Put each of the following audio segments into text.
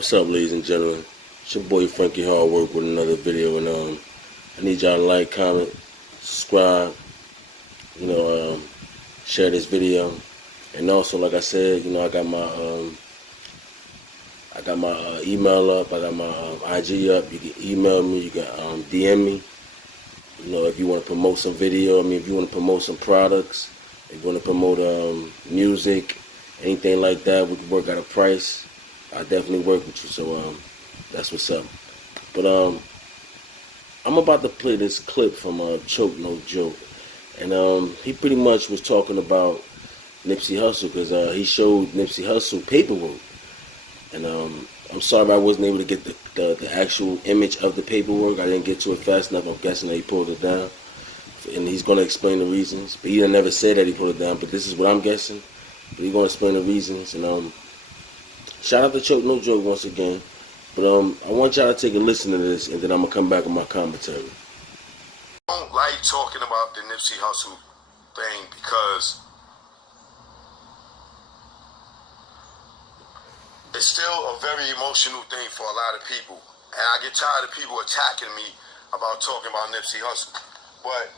What's up, ladies and gentlemen? It's your boy Frankiehardworkshow with another video, and I need y'all to like, comment, subscribe, share this video, and also, like I said, I got my email up, I got my IG up. You can email me, you can DM me. If you want to promote some video, if you want to promote some products, if you want to promote music, anything like that, we can work out a price. I definitely work with you, so that's what's up. But I'm about to play this clip from Choke No Joke, and he pretty much was talking about Nipsey Hussle because he showed Nipsey Hussle paperwork, and I'm sorry I wasn't able to get the actual image of the paperwork. I didn't get to it fast enough. I'm guessing that he pulled it down, and he's going to explain the reasons. But he never said that he pulled it down, but this is what I'm guessing. But he's going to explain the reasons, and shout out to Choke No Joke once again. But I want y'all to take a listen to this, and then I'm going to come back with my commentary. I don't like talking about the Nipsey Hussle thing because it's still a very emotional thing for a lot of people. And I get tired of people attacking me about talking about Nipsey Hussle. But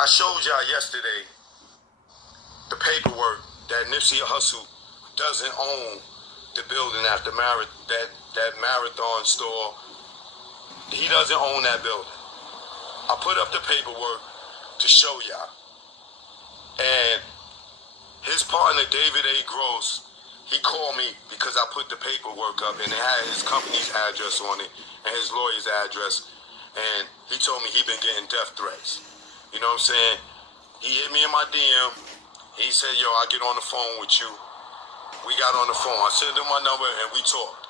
I showed y'all yesterday the paperwork that Nipsey Hussle doesn't own the building at the that Marathon store. He doesn't own that building. I put up the paperwork to show y'all. And his partner, David A. Gross, he called me because I put the paperwork up and it had his company's address on it and his lawyer's address. And he told me he'd been getting death threats. You know what I'm saying? He hit me in my DM. He said, yo, I'll get on the phone with you. We got on the phone. I sent him my number and we talked.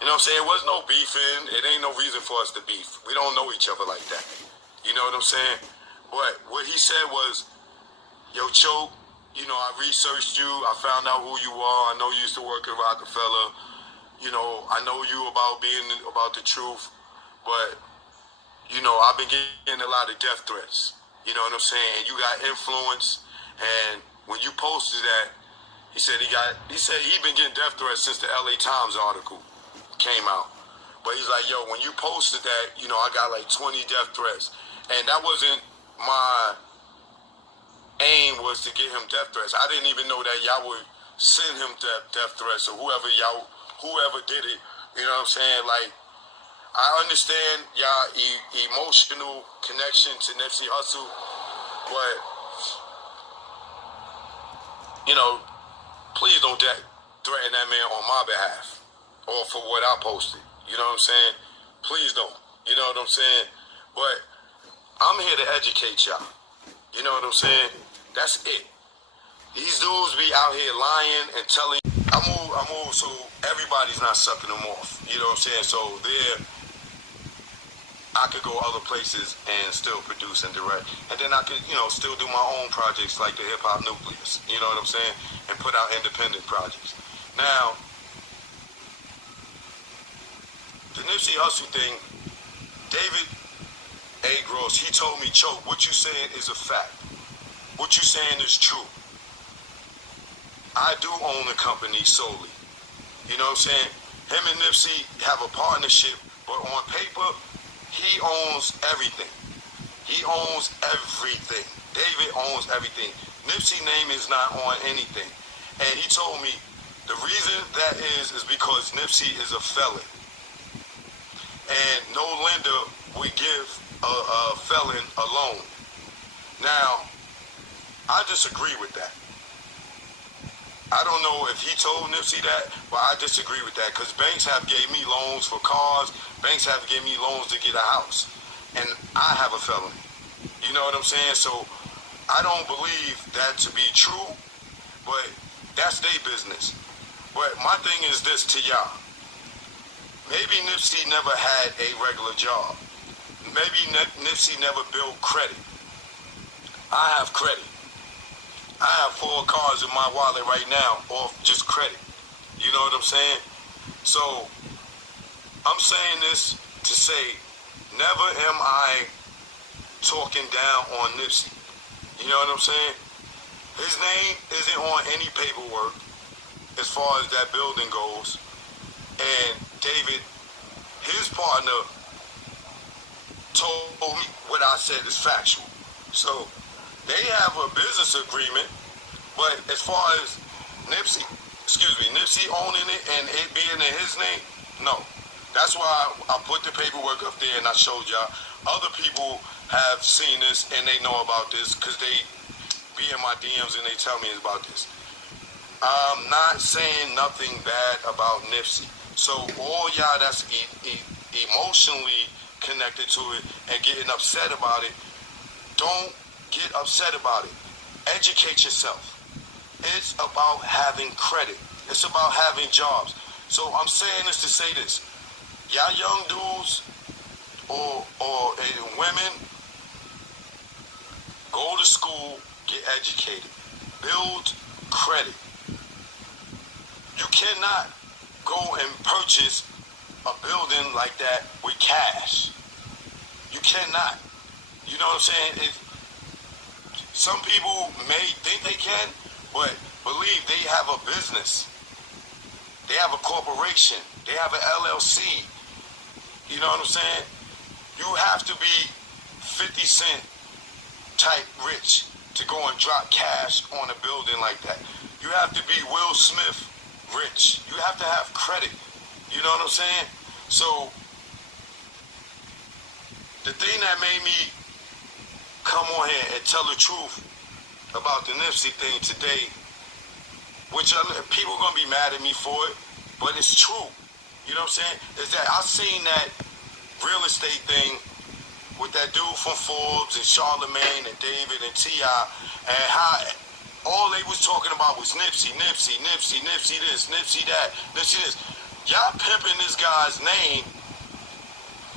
You know what I'm saying? It was no beefing. It ain't no reason for us to beef. We don't know each other like that. You know what I'm saying? But what he said was, yo, Choke, I researched you. I found out who you are. I know you used to work at Rockefeller. I know you about the truth. But, I've been getting a lot of death threats. You know what I'm saying? You got influence. And when you posted that, he said he'd been getting death threats since the LA Times article came out. But he's like, yo, when you posted that, I got like 20 death threats. And that wasn't my aim, was to get him death threats. I didn't even know that y'all would send him death threats or whoever did it. You know what I'm saying? Like, I understand y'all emotional connection to Nipsey Hussle, but, please don't threaten that man on my behalf or for what I posted. You know what I'm saying? Please don't. You know what I'm saying? But I'm here to educate y'all. You know what I'm saying? That's it. These dudes be out here lying and telling. I move so everybody's not sucking them off. You know what I'm saying? So I could go other places and still produce and direct. And then I could, still do my own projects like the Hip Hop Nucleus. You know what I'm saying? And put out independent projects. Now, the Nipsey Hussle thing, David A. Gross, he told me, Choke, what you saying is a fact. What you saying is true. I do own the company solely. You know what I'm saying? Him and Nipsey have a partnership, but on paper, he owns everything. He owns everything. David owns everything. Nipsey's name is not on anything. And he told me the reason that is because Nipsey is a felon. And no lender would give a felon a loan. Now, I disagree with that. I don't know if he told Nipsey that, but I disagree with that because banks have gave me loans for cars. Banks have gave me loans to get a house. And I have a felony. You know what I'm saying? So I don't believe that to be true, but that's their business. But my thing is this to y'all. Maybe Nipsey never had a regular job. Maybe Nipsey never built credit. I have credit. I have 4 cars in my wallet right now off just credit. You know what I'm saying? So, I'm saying this to say, never am I talking down on Nipsey. You know what I'm saying? His name isn't on any paperwork as far as that building goes. and David, his partner, told me what I said is factual. So they have a business agreement, but as far as Nipsey owning it and it being in his name, no. That's why I put the paperwork up there and I showed y'all. Other people have seen this and they know about this because they be in my DMs and they tell me about this. I'm not saying nothing bad about Nipsey. So all y'all that's emotionally connected to it and getting upset about it, don't get upset about it. Educate yourself. It's about having credit. It's about having jobs. So I'm saying this to say this. Y'all young dudes or women, go to school, get educated, build credit. You cannot go and purchase a building like that with cash. You cannot. You know what I'm saying? Some people may think they can, but believe they have a business. They have a corporation. They have an LLC. You know what I'm saying? You have to be 50 Cent type rich to go and drop cash on a building like that. You have to be Will Smith rich. You have to have credit. You know what I'm saying? So the thing that made me come on here and tell the truth about the Nipsey thing today, which people are going to be mad at me for it, but it's true. You know what I'm saying? Is that I seen that real estate thing with that dude from Forbes and Charlemagne and David and T.I. and how all they was talking about was Nipsey this, Nipsey that, Nipsey this. Y'all pimping this guy's name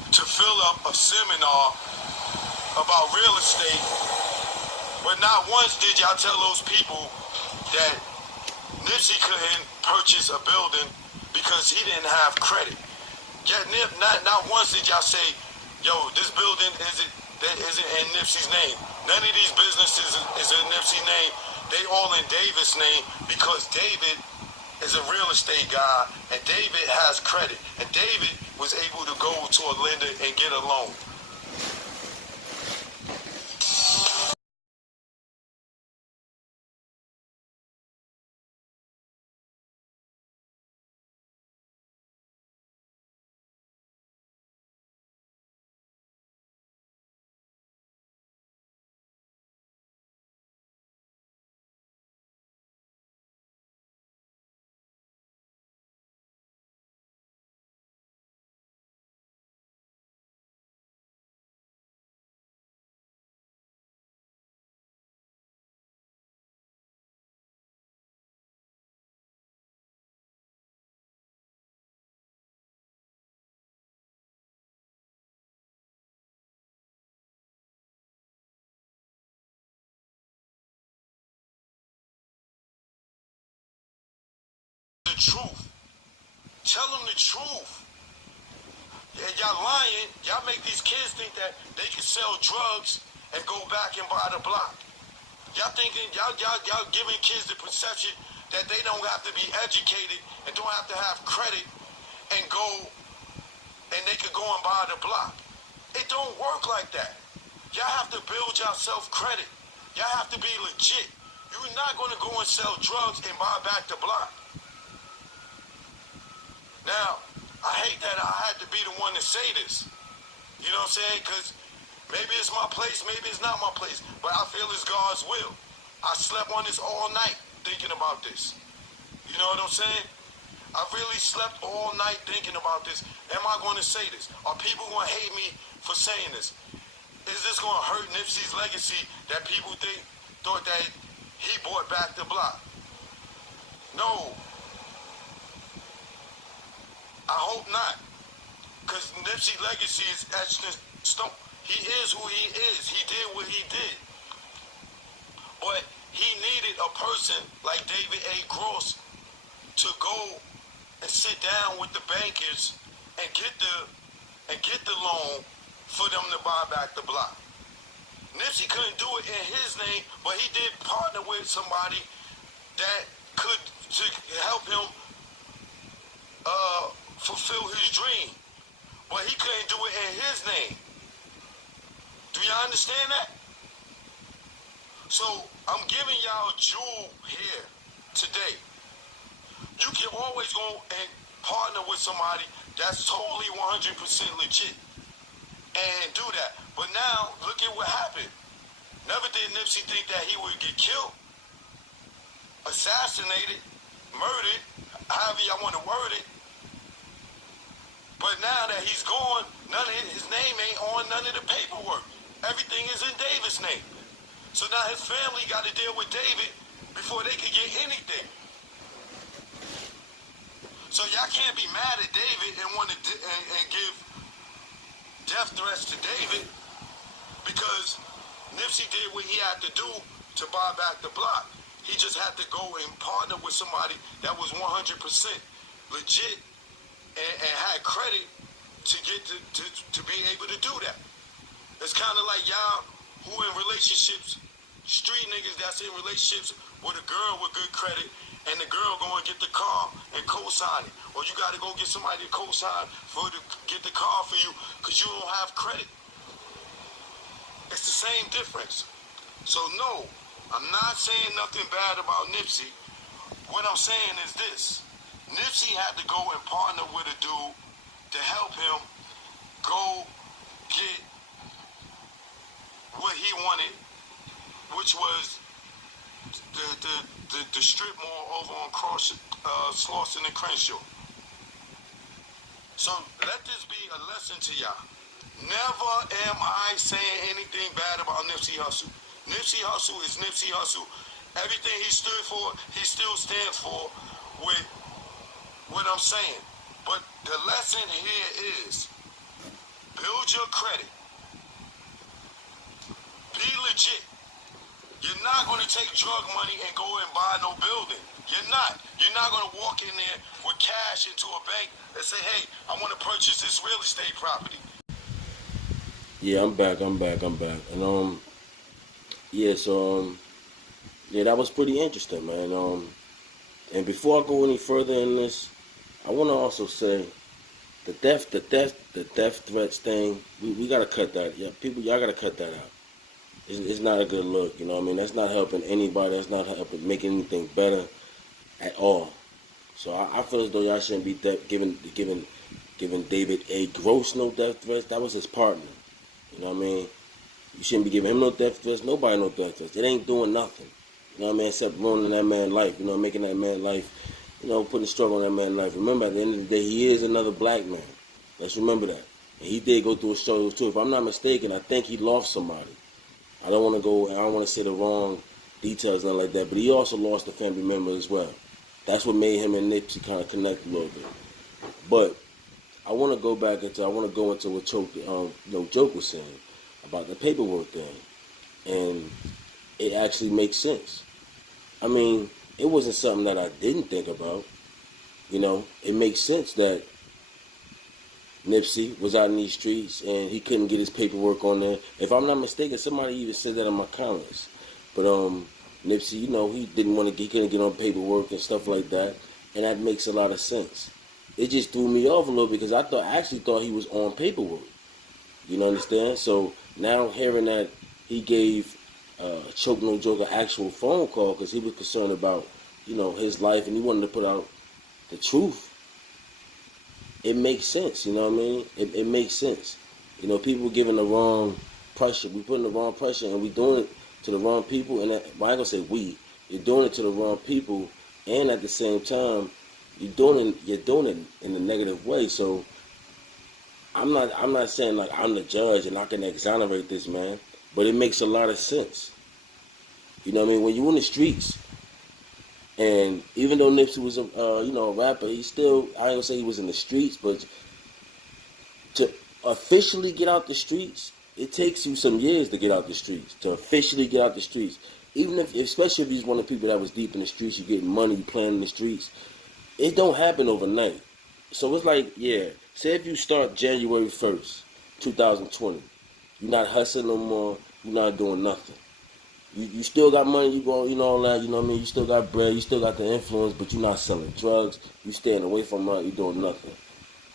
to fill up a seminar about real estate, but not once did y'all tell those people that Nipsey couldn't purchase a building because he didn't have credit. Yet not once did y'all say, yo, this building isn't in Nipsey's name. None of these businesses is in Nipsey's name. They all in David's name because David is a real estate guy and David has credit. And David was able to go to a lender and get a loan. The truth. Tell them the truth. Yeah, y'all lying. Y'all make these kids think that they can sell drugs and go back and buy the block. Y'all thinking, y'all giving kids the perception that they don't have to be educated and don't have to have credit and go and they could go and buy the block. It don't work like that. Y'all have to build yourself credit. Y'all have to be legit. You're not going to go and sell drugs and buy back the block. Now, I hate that I had to be the one to say this. You know what I'm saying? Because maybe it's my place, maybe it's not my place. But I feel it's God's will. I slept on this all night thinking about this. You know what I'm saying? I really slept all night thinking about this. Am I going to say this? Are people going to hate me for saying this? Is this going to hurt Nipsey's legacy that people thought that he bought back the block? No. I hope not. Because Nipsey's legacy is etched in stone. He is who he is. He did what he did. But he needed a person like David A. Gross to go and sit down with the bankers and get the loan for them to buy back the block. Nipsey couldn't do it in his name, but he did partner with somebody that could to help him fulfill his dream, but he couldn't do it in his name. Do y'all understand that? So I'm giving y'all a jewel here today. You can always go and partner with somebody that's totally 100% legit and do that. But now, look at what happened. Never did Nipsey think that he would get killed, assassinated, murdered, however y'all want to word it. But now that he's gone, his name ain't on none of the paperwork. Everything is in David's name. So now his family got to deal with David before they could get anything. So y'all can't be mad at David and want to and give death threats to David because Nipsey did what he had to do to buy back the block. He just had to go and partner with somebody that was 100% legit and had credit to get to be able to do that. It's kind of like y'all who in relationships, street niggas that's in relationships with a girl with good credit, and the girl go and get the car and co-sign it. Or you got to go get somebody to co-sign to get the car for you because you don't have credit. It's the same difference. So no, I'm not saying nothing bad about Nipsey. What I'm saying is this. Nipsey had to go and partner with a dude to help him go get what he wanted, which was the strip mall over on Slauson and Crenshaw. So let this be a lesson to y'all. Never am I saying anything bad about Nipsey Hussle. Nipsey Hussle is Nipsey Hussle. Everything he stood for, he still stands for with what I'm saying. But the lesson here is build your credit. Be legit. You're not going to take drug money and go and buy no building. You're not. You're not going to walk in there with cash into a bank and say, hey, I want to purchase this real estate property. Yeah, I'm back. And yeah, that was pretty interesting, man. And before I go any further in this, I want to also say the death threats thing. We gotta cut that. Yeah, people, y'all gotta cut that out. It's not a good look, you know what I mean? That's not helping anybody. That's not helping making anything better at all. So I feel as though y'all shouldn't be giving David A. Gross no death threats. That was his partner. You know what I mean? You shouldn't be giving him no death threats. Nobody no death threats. It ain't doing nothing. You know what I mean? Except ruining that man's life. You know, making that man's life, you know, putting a struggle on that man's life. Remember, at the end of the day, he is another black man. Let's remember that. And he did go through a struggle too. If I'm not mistaken, I think he lost somebody. I don't want to say the wrong details, nothing like that, but he also lost a family member as well. That's what made him and Nipsey kind of connect a little bit. But I want to go into what Joke was saying about the paperwork thing, and it actually makes sense. I mean, it wasn't something that I didn't think about. You know, it makes sense that Nipsey was out in these streets and he couldn't get his paperwork on there. If I'm not mistaken, somebody even said that in my comments. But Nipsey, you know, he couldn't get on paperwork and stuff like that, and that makes a lot of sense. It just threw me off a little because I actually thought he was on paperwork. You know, understand? So now hearing that he gave Choke No Joke an actual phone call because he was concerned about, you know, his life and he wanted to put out the truth. It makes sense, you know what I mean? It makes sense. You know, people giving the wrong pressure. We putting the wrong pressure and we doing it to the wrong people. And well, I ain't gonna say we. You're doing it to the wrong people, and at the same time, you're doing it in a negative way. So I'm not saying like I'm the judge and I can exonerate this man, but it makes a lot of sense. You know what I mean? When you're in the streets. And even though Nipsey was a rapper, he still, I ain't gonna say he was in the streets, but to officially get out the streets, it takes you some years to get out the streets, to officially get out the streets. Especially if he's one of the people that was deep in the streets, you getting money, you playing in the streets, it don't happen overnight. So it's like, yeah, say if you start January 1st, 2020, you're not hustling no more, you're not doing nothing. You still got money, you go, you know, all that, you know what I mean? You still got bread, you still got the influence, but you're not selling drugs, you staying away from it, you're doing nothing.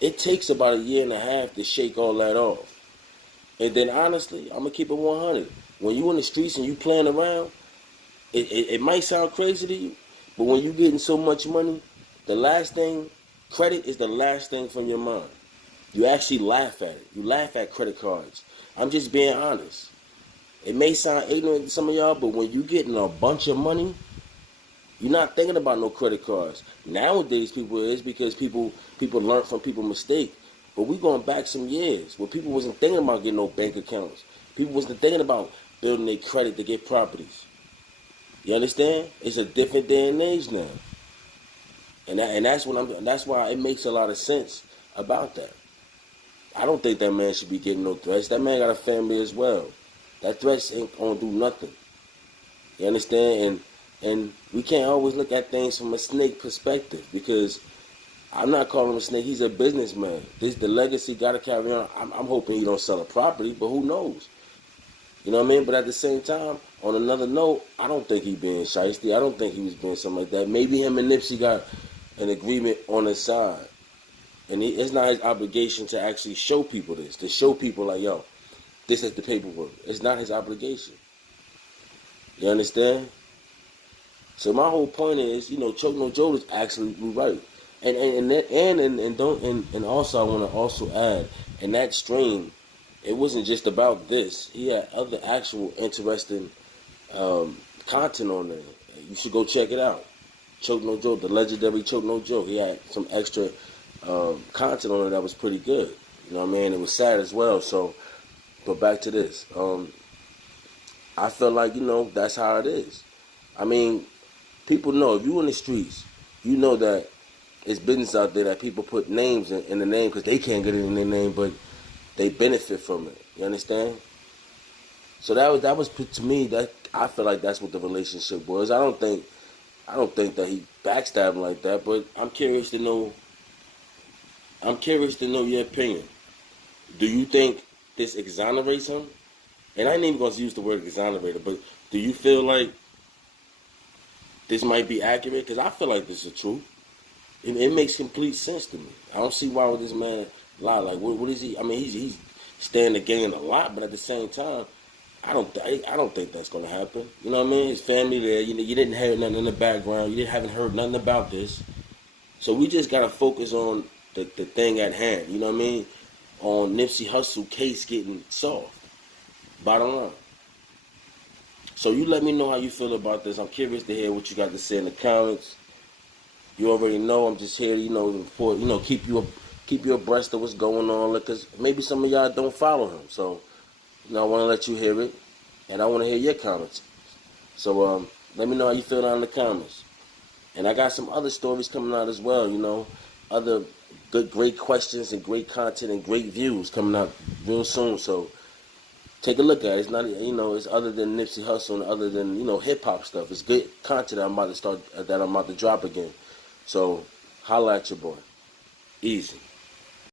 It takes about a year and a half to shake all that off. And then honestly, I'm gonna keep it 100. When you in the streets and you playing around, it might sound crazy to you, but when you getting so much money, the last thing, credit is the last thing from your mind. You actually laugh at it. You laugh at credit cards. I'm just being honest. It may sound ignorant to some of y'all, but when you getting a bunch of money, you're not thinking about no credit cards. Nowadays, people is because people learn from people's mistakes. But we going back some years where people wasn't thinking about getting no bank accounts. People wasn't thinking about building their credit to get properties. You understand? It's a different day and age now, and that's why it makes a lot of sense about that. I don't think that man should be getting no threats. That man got a family as well. That threats ain't gonna do nothing. You understand? And we can't always look at things from a snake perspective, because I'm not calling him a snake. He's a businessman. The legacy got to carry on. I'm hoping he don't sell a property, but who knows? You know what I mean? But at the same time, on another note, I don't think he being shiesty. I don't think he was being something like that. Maybe him and Nipsey got an agreement on his side. And it's not his obligation to actually show people this. To show people like, yo, this is the paperwork. It's not his obligation. You understand? So my whole point is, Choke No Joe is absolutely right. And also I want to also add, in that stream, it wasn't just about this. He had other actual interesting content on there. You should go check it out. Choke No Joe, the legendary Choke No Joe. He had some extra content on it that was pretty good. You know what I mean? It was sad as well. So, but back to this. I feel like, that's how it is. I mean, people know, if you in the streets, you know that it's business out there that people put names in the name because they can't get it in their name, but they benefit from it. You understand? So that was to me, that I feel like that's what the relationship was. I don't think that he backstabbed like that, but I'm curious to know your opinion. Do you think this exonerates him? And I ain't even gonna use the word exonerator, but do you feel like this might be accurate? Because I feel like this is truth. It makes complete sense to me. I don't see why would this man lie. Like, what is he? I mean, he's staying to gain a lot, but at the same time, I don't think that's gonna happen. You know what I mean? His family there. You didn't hear nothing in the background. Haven't heard nothing about this. So we just gotta focus on the thing at hand. You know what I mean? On Nipsey Hussle case getting solved. Bottom line. So you let me know how you feel about this. I'm curious to hear what you got to say in the comments. You already know I'm just here, to keep you abreast of what's going on, because maybe some of y'all don't follow him. So, I want to let you hear it, and I want to hear your comments. So, let me know how you feel down in the comments. And I got some other stories coming out as well, other great questions and great content and great views coming out real soon. So, take a look at it. It's not, it's other than Nipsey Hussle and other than, hip hop stuff. It's good content I'm about to drop again. So, holla at your boy. Easy.